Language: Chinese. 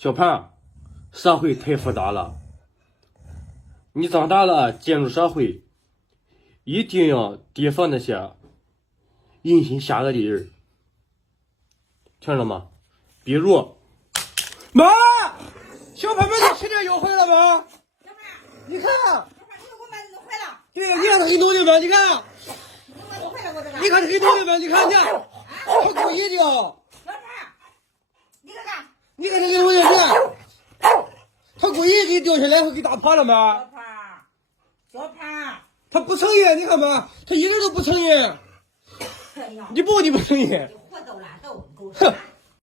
小胖，社会太复杂了，你长大了进入社会，一定要提防那些阴心下恶的人，听着吗？比如，妈，小胖们都吃点优惠了吗？你看，对，你看他给弄的吗？你看，你看他给弄的吗？你看你，他故意的。你看他给弄的是，他故意给掉下来，他给打趴了吗？小胖，他不承认，你看吧，他一点都不承认。你不承认？活都拉倒，你给我哼。